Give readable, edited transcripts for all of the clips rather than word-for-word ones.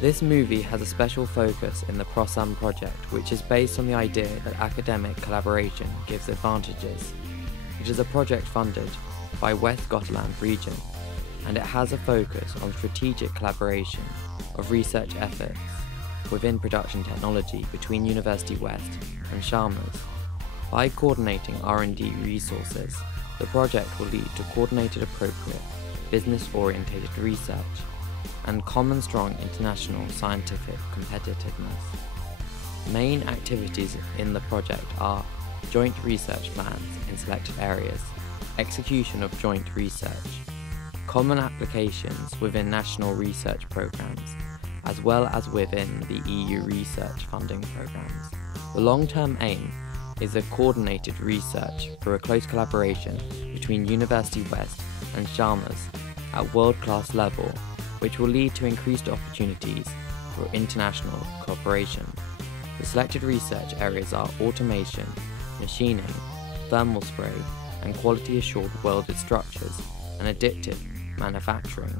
This movie has a special focus in the PROSAM project, which is based on the idea that academic collaboration gives advantages. It is a project funded by West Gotland region, and it has a focus on strategic collaboration of research efforts within production technology between University West and Chalmers. By coordinating R&D resources, the project will lead to coordinated, appropriate, business-orientated research and common strong international scientific competitiveness. Main activities in the project are joint research plans in selected areas, execution of joint research, common applications within national research programs, as well as within the EU research funding programs. The long-term aim is a coordinated research through a close collaboration between University West and Chalmers at world-class level, which will lead to increased opportunities for international cooperation. The selected research areas are automation, machining, thermal spray, and quality-assured welded structures and additive manufacturing.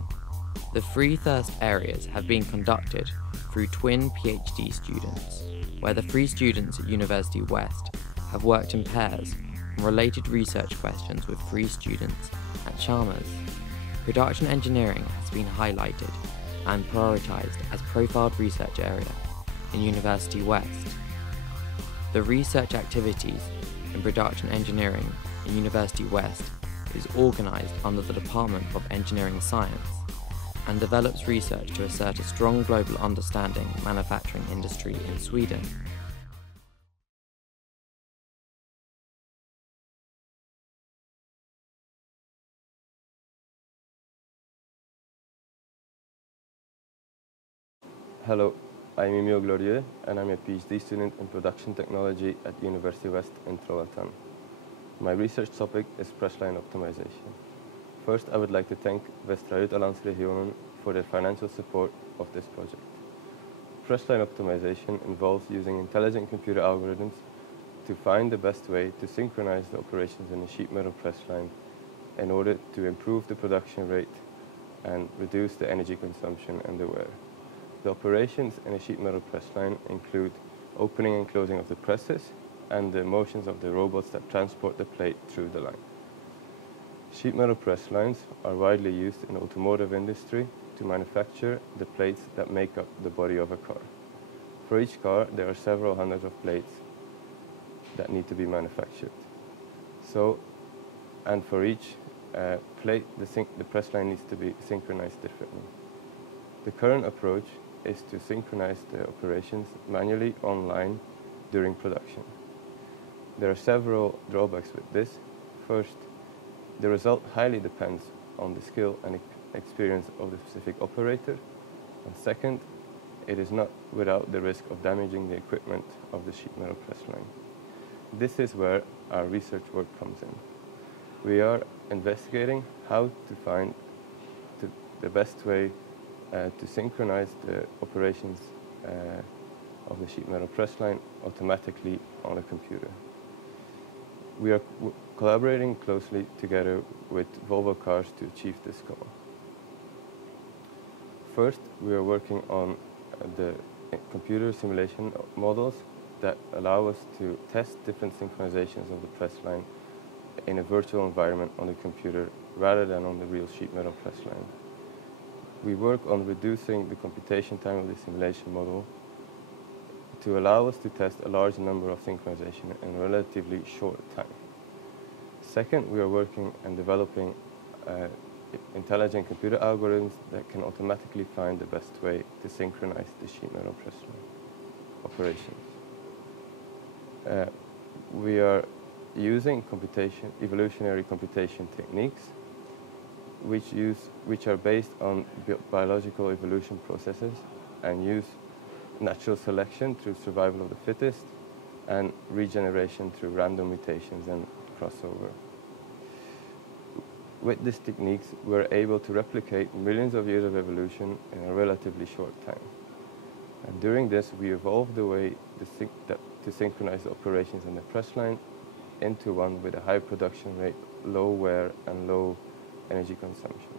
The three first areas have been conducted through twin PhD students, where the three students at University West have worked in pairs on related research questions with three students at Chalmers. Production engineering has been highlighted and prioritised as profiled research area in University West. The research activities in production engineering in University West is organised under the Department of Engineering Science and develops research to assert a strong global understanding manufacturing industry in Sweden. Hello, I'm Emile Glorieux and I'm a PhD student in production technology at University West in Trollhättan. My research topic is pressline optimization. First, I would like to thank Västra Götalandsregionen for their financial support of this project. Pressline optimization involves using intelligent computer algorithms to find the best way to synchronize the operations in a sheet metal press line in order to improve the production rate and reduce the energy consumption and the wear. The operations in a sheet metal press line include opening and closing of the presses and the motions of the robots that transport the plate through the line. Sheet metal press lines are widely used in the automotive industry to manufacture the plates that make up the body of a car. For each car, there are several hundreds of plates that need to be manufactured. And for each plate, the press line needs to be synchronized differently. The current approach is to synchronize the operations manually online during production. There are several drawbacks with this. First, the result highly depends on the skill and experience of the specific operator. And second, it is not without the risk of damaging the equipment of the sheet metal press line. This is where our research work comes in. We are investigating how to find the best way to synchronize the operations of the sheet metal press line automatically on a computer. We are collaborating closely together with Volvo Cars to achieve this goal. First, we are working on the computer simulation models that allow us to test different synchronizations of the press line in a virtual environment on the computer rather than on the real sheet metal press line. We work on reducing the computation time of the simulation model to allow us to test a large number of synchronizations in a relatively short time. Second, we are working and developing intelligent computer algorithms that can automatically find the best way to synchronize the sheet metal press line operations. We are using evolutionary computation techniques which are based on biological evolution processes and use natural selection through survival of the fittest and regeneration through random mutations and crossover. With these techniques, we're able to replicate millions of years of evolution in a relatively short time. And during this, we evolved the way to synchronize the operations in the press line into one with a high production rate, low wear, and low energy consumption.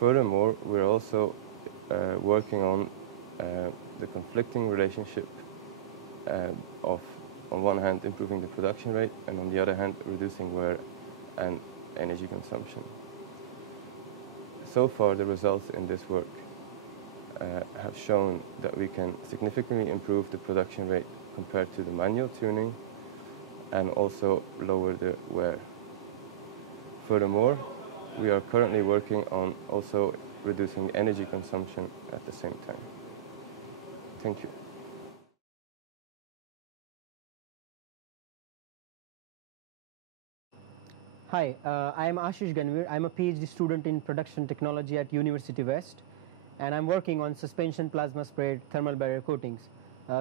Furthermore, we're also working on the conflicting relationship of, on one hand, improving the production rate, and on the other hand, reducing wear and energy consumption. So far, the results in this work have shown that we can significantly improve the production rate compared to the manual tuning and also lower the wear. Furthermore, we are currently working on also reducing energy consumption at the same time. Thank you. Hi, I am Ashish Ganvir. I'm a PhD student in production technology at University West, and I'm working on suspension plasma sprayed thermal barrier coatings.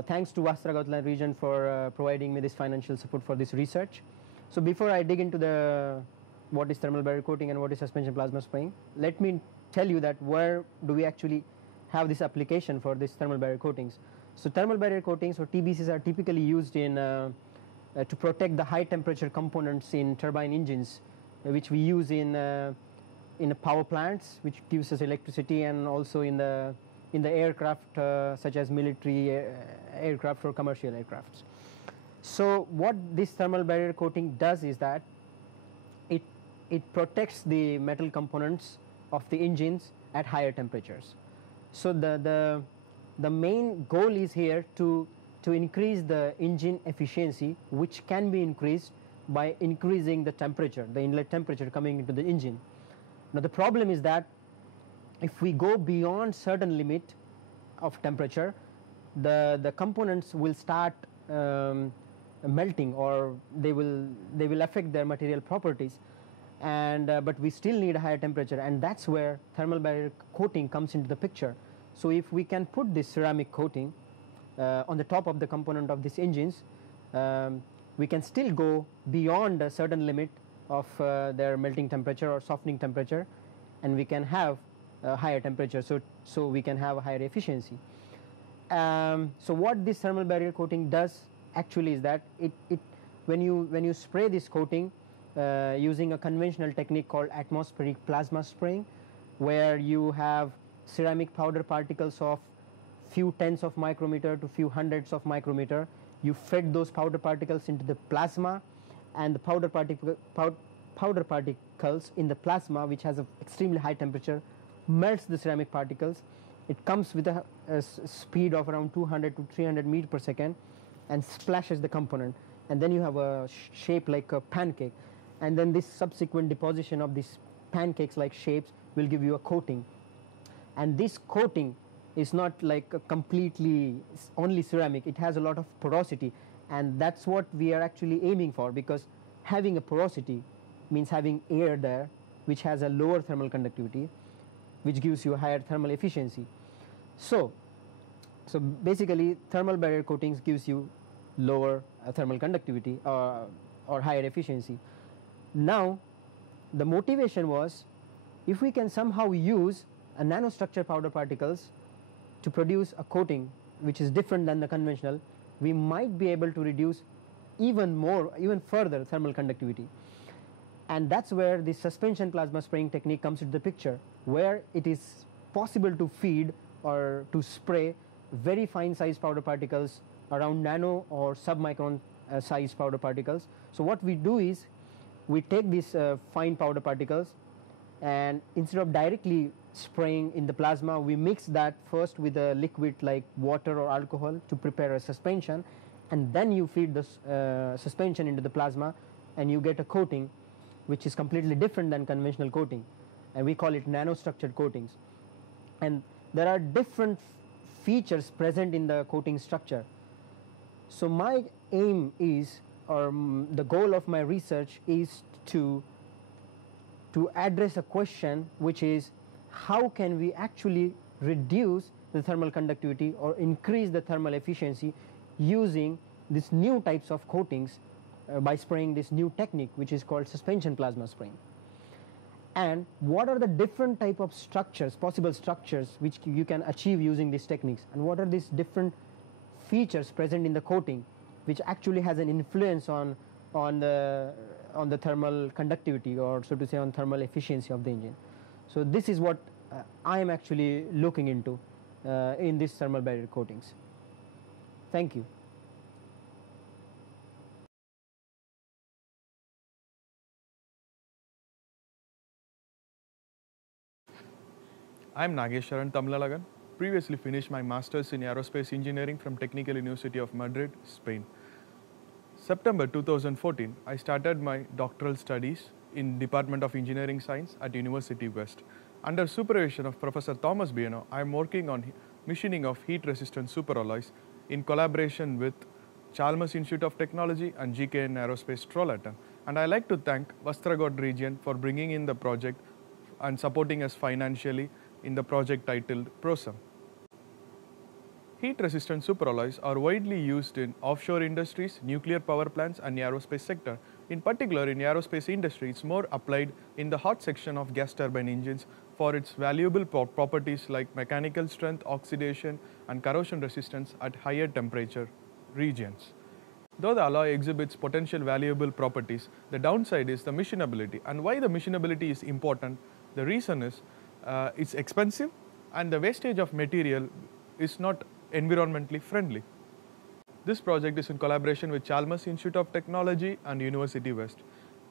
Thanks to Västra Götaland region for providing me this financial support for this research. So before I dig into what is thermal barrier coating and what is suspension plasma spraying, let me tell you that where do we actually have this application for this thermal barrier coatings. So thermal barrier coatings, or TBCs, are typically used in to protect the high temperature components in turbine engines, which we use in power plants, which gives us electricity, and also in the aircraft such as military aircraft or commercial aircrafts. So what this thermal barrier coating does is that it protects the metal components of the engines at higher temperatures. So the main goal is here to increase the engine efficiency, which can be increased by increasing the temperature, the inlet temperature coming into the engine. Now the problem is that if we go beyond certain limit of temperature, the components will start melting, or they will affect their material properties, and but we still need a higher temperature, and that's where thermal barrier coating comes into the picture. So if we can put this ceramic coating on the top of the component of these engines, we can still go beyond a certain limit of their melting temperature or softening temperature, and we can have a higher temperature, so we can have a higher efficiency. So what this thermal barrier coating does actually is that when you spray this coating using a conventional technique called atmospheric plasma spraying, where you have ceramic powder particles of few tenths of micrometer to few hundreds of micrometer, you fed those powder particles into the plasma, and the powder particles in the plasma, which has an extremely high temperature, melts the ceramic particles. It comes with a speed of around 200 to 300 meters per second and splashes the component, and then you have a shape like a pancake, and then this subsequent deposition of these pancakes like shapes will give you a coating. And this coating is not like a completely only ceramic, it has a lot of porosity, and that's what we are actually aiming for, because having a porosity means having air there, which has a lower thermal conductivity, which gives you a higher thermal efficiency. So basically thermal barrier coatings gives you lower thermal conductivity or higher efficiency. Now the motivation was, if we can somehow use a nanostructure powder particles to produce a coating which is different than the conventional, we might be able to reduce even further thermal conductivity. And that's where the suspension plasma spraying technique comes into the picture, where it is possible to feed or to spray very fine size powder particles, around nano or submicron size powder particles. So what we do is we take these fine powder particles, and instead of directly spraying in the plasma, we mix that first with a liquid like water or alcohol to prepare a suspension, and then you feed the suspension into the plasma, and you get a coating which is completely different than conventional coating, and we call it nanostructured coatings. And there are different features present in the coating structure. So my aim is, or the goal of my research is to address a question, which is how can we actually reduce the thermal conductivity or increase the thermal efficiency using these new types of coatings by spraying this new technique, which is called suspension plasma spraying. And what are the different type of structures, possible structures, which you can achieve using these techniques, and what are these different features present in the coating which actually has an influence on the thermal conductivity, or so to say on thermal efficiency of the engine. So this is what I am actually looking into in these thermal barrier coatings. Thank you. I'm Nageshwaran Tamlalagan. Previously finished my Masters in Aerospace Engineering from Technical University of Madrid, Spain. September 2014, I started my doctoral studies in Department of Engineering Science at University West. Under supervision of Professor Thomas Bieno, I am working on machining of heat-resistant superalloys in collaboration with Chalmers Institute of Technology and GKN Aerospace Trollhättan. And I like to thank Vastragod region for bringing in the project and supporting us financially in the project titled PROSAM. Heat-resistant superalloys are widely used in offshore industries, nuclear power plants, and aerospace sector. In particular, in aerospace industry, it's more applied in the hot section of gas turbine engines for its valuable properties like mechanical strength, oxidation, and corrosion resistance at higher temperature regions. Though the alloy exhibits potential valuable properties, the downside is the machinability. And why the machinability is important? The reason is it's expensive and the wastage of material is not environmentally friendly. This project is in collaboration with Chalmers Institute of Technology and University West.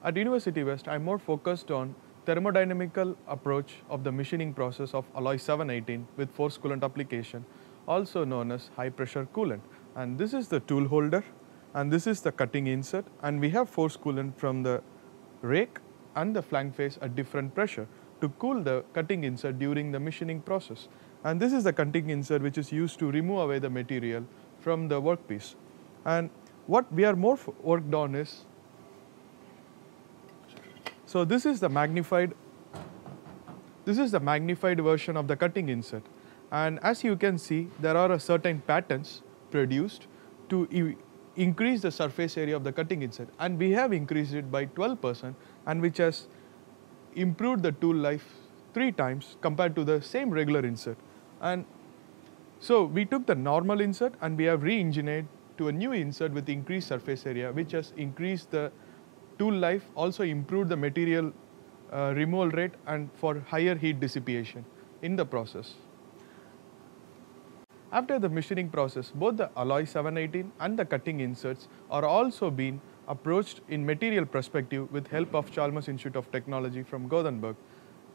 At University West, I'm more focused on thermodynamical approach of the machining process of alloy 718 with force coolant application, also known as high pressure coolant. And this is the tool holder, and this is the cutting insert, and we have force coolant from the rake and the flank face at different pressure to cool the cutting insert during the machining process. And this is the cutting insert which is used to remove away the material from the workpiece. And what we are more worked on is, so this is the magnified version of the cutting insert. And as you can see, there are certain patterns produced to increase the surface area of the cutting insert. And we have increased it by 12%, and which has improved the tool life 3 times compared to the same regular insert. And so we took the normal insert and we have re-engineered to a new insert with increased surface area, which has increased the tool life, also improved the material removal rate, and for higher heat dissipation in the process. After the machining process, both the alloy 718 and the cutting inserts are also being approached in material perspective with help of Chalmers Institute of Technology from Gothenburg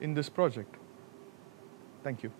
in this project. Thank you.